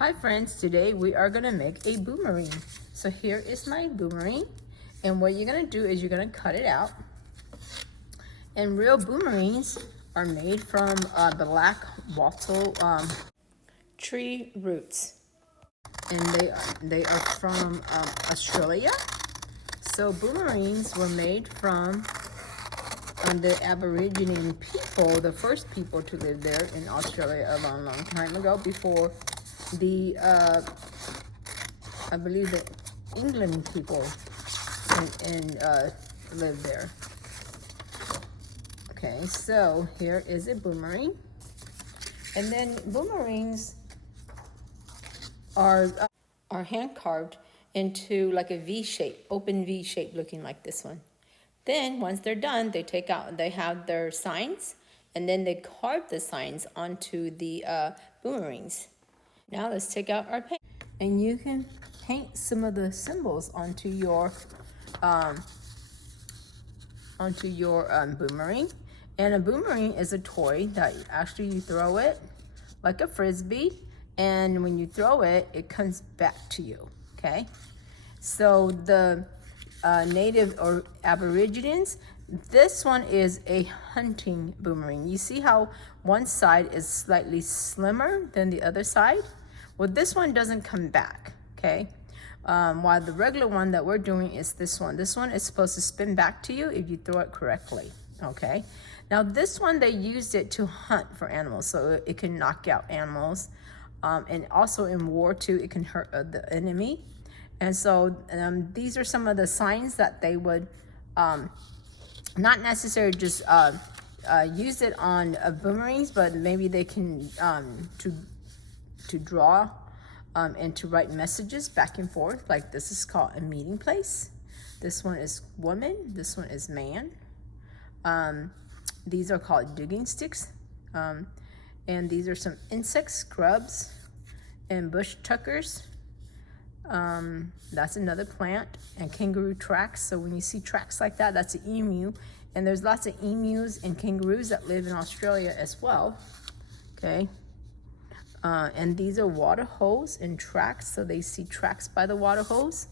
Hi friends, today we are gonna make a boomerang. So here is my boomerang, and what you're gonna do is you're gonna cut it out. And real boomerangs are made from black wattle tree roots, and they are from Australia. So boomerangs were made from the Aborigine people, the first people to live there in Australia a long time ago, before the I believe the England people lived there. Okay, so here is a boomerang, and then boomerangs are hand carved into like a V shape, open V shape, looking like this one. Then once they're done, they have their signs, and then they carve the signs onto the boomerangs. Now let's take out our paint, and you can paint some of the symbols onto your boomerang. And a boomerang is a toy that actually you throw it like a frisbee, and when you throw it, it comes back to you. Okay, so the native or Aborigines, this one is a hunting boomerang. You see how one side is slightly slimmer than the other side? Well, this one doesn't come back, okay? While the regular one that we're doing is this one. This one is supposed to spin back to you if you throw it correctly, okay? Now this one, they used it to hunt for animals, so it can knock out animals. And also in war too, it can hurt the enemy. And so these are some of the signs that they would not necessarily just use it on boomerangs, but maybe they can to draw and to write messages back and forth. Like this is called a meeting place. This one is woman. This one is man. These are called digging sticks. And these are some insects, grubs, and bush tuckers. That's another plant, and kangaroo tracks. So when you see tracks like that, that's an emu. And there's lots of emus and kangaroos that live in Australia as well. Okay. And these are water holes and tracks. So they see tracks by the water holes.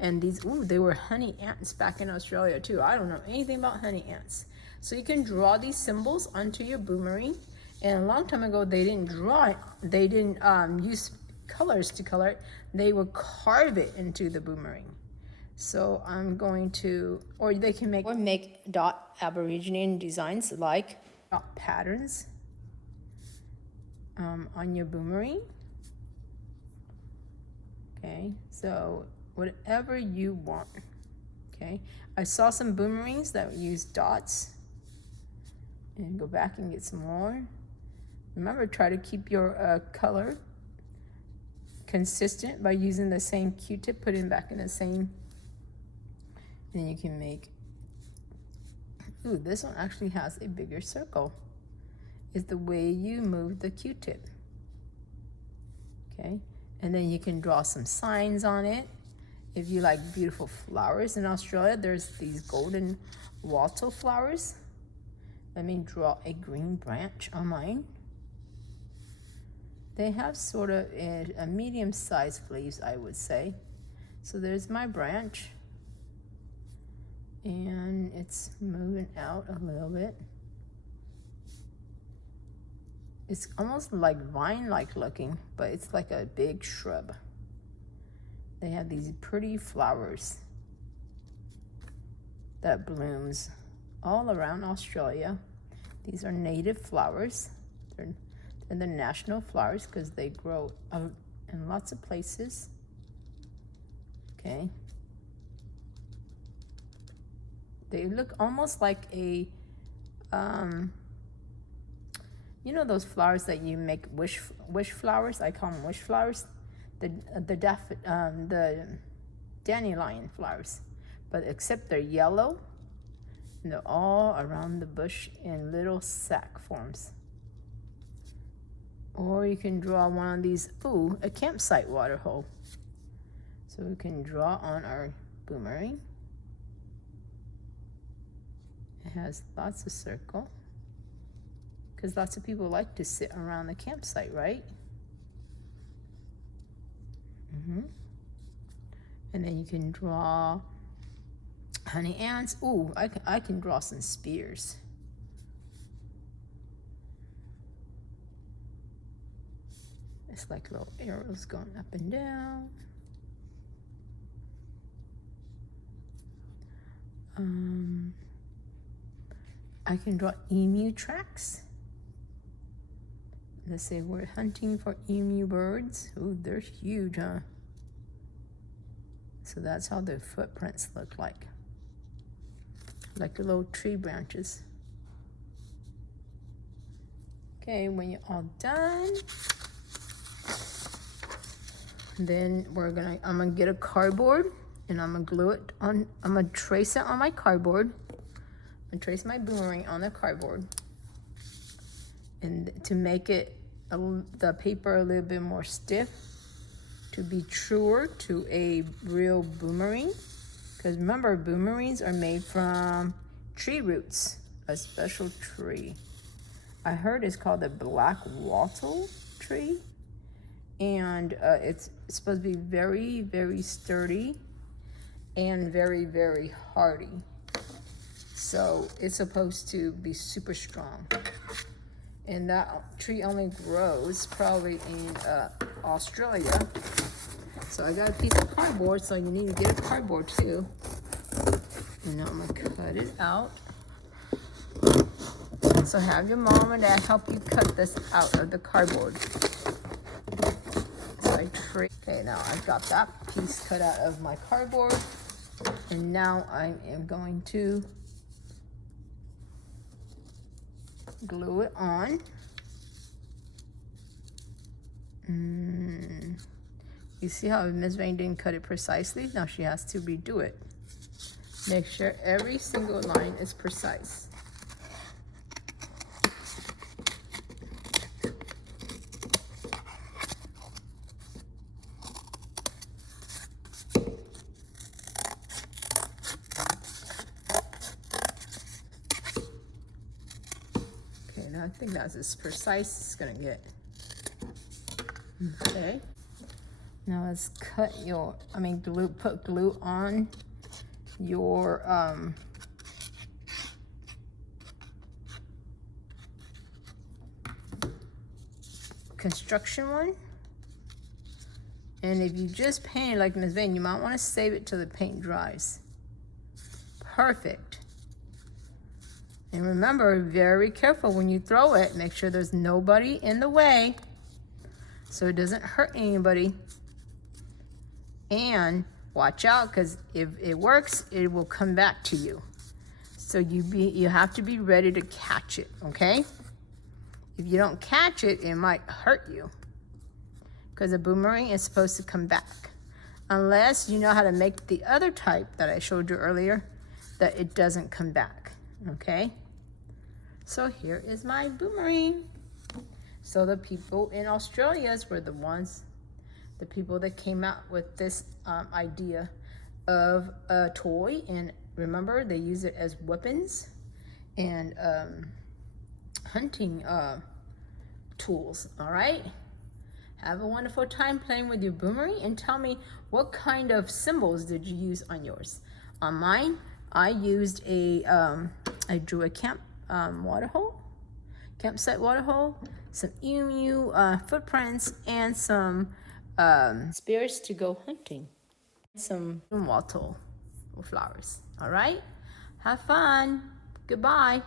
And these, they were honey ants back in Australia too. I don't know anything about honey ants. So you can draw these symbols onto your boomerang. And a long time ago, they didn't draw it. They didn't use colors to color it. They would carve it into the boomerang. So I'm going to, or they can make dot Aborigine designs like dot patterns on your boomerang. Okay, so whatever you want. Okay, I saw some boomerangs that use dots. And go back and get some more. Remember, try to keep your color consistent by using the same Q-tip, put it back in the same. Then you can make, this one actually has a bigger circle. It's the way you move the Q-tip. Okay, and then you can draw some signs on it. If you like beautiful flowers in Australia, there's these golden wattle flowers. Let me draw a green branch on mine. They have sort of a medium-sized leaves, I would say. So there's my branch. And it's moving out a little bit. It's almost like vine-like looking, but it's like a big shrub. They have these pretty flowers that blooms all around Australia. These are native flowers. They're the national flowers because they grow in lots of places. Okay. They look almost like a, you know those flowers that you make wish flowers? I call them wish flowers. The dandelion flowers, but except they're yellow. And they're all around the bush in little sack forms. Or you can draw one of these, a campsite water hole. So we can draw on our boomerang. It has lots of circle, because lots of people like to sit around the campsite, right? And then you can draw honey ants. Ooh, I can draw some spears. It's like little arrows going up and down. I can draw emu tracks. Let's say we're hunting for emu birds. Ooh, they're huge, huh? So that's how the footprints look like little tree branches. Okay, when you're all done, then I'm gonna get a cardboard and I'm gonna glue it on. I'm gonna trace it on my cardboard. I'm gonna trace my boomerang on the cardboard, and to make it the paper a little bit more stiff, to be truer to a real boomerang. Because remember, boomerangs are made from tree roots, a special tree. I heard it's called the black wattle tree. And it's supposed to be very, very sturdy and very, very hardy. So it's supposed to be super strong. And that tree only grows probably in Australia. So I got a piece of cardboard, so you need to get a cardboard too. And now I'm gonna cut it out. So have your mom and dad help you cut this out of the cardboard. Okay, now I've got that piece cut out of my cardboard. And now I am going to glue it on. You see how Ms. Rain didn't cut it precisely? Now she has to redo it. Make sure every single line is precise. Okay, now I think that's as precise as it's gonna get. Okay. Now let's cut put glue on your construction one. And if you just paint like Ms. Vane, you might want to save it till the paint dries. Perfect. And remember, very careful when you throw it. Make sure there's nobody in the way so it doesn't hurt anybody. And watch out, because if it works, it will come back to you. So you have to be ready to catch it, okay? If you don't catch it, it might hurt you, because a boomerang is supposed to come back. Unless you know how to make the other type that I showed you earlier, that it doesn't come back, okay? So here is my boomerang. So the people in Australia were the people that came out with this idea of a toy. And remember, they use it as weapons and hunting tools. All right, have a wonderful time playing with your boomerang, and tell me what kind of symbols did you use on yours. On mine, I used I drew a campsite water hole, some emu footprints, and some spears to go hunting. Some wattle flowers. All right, have fun. Goodbye.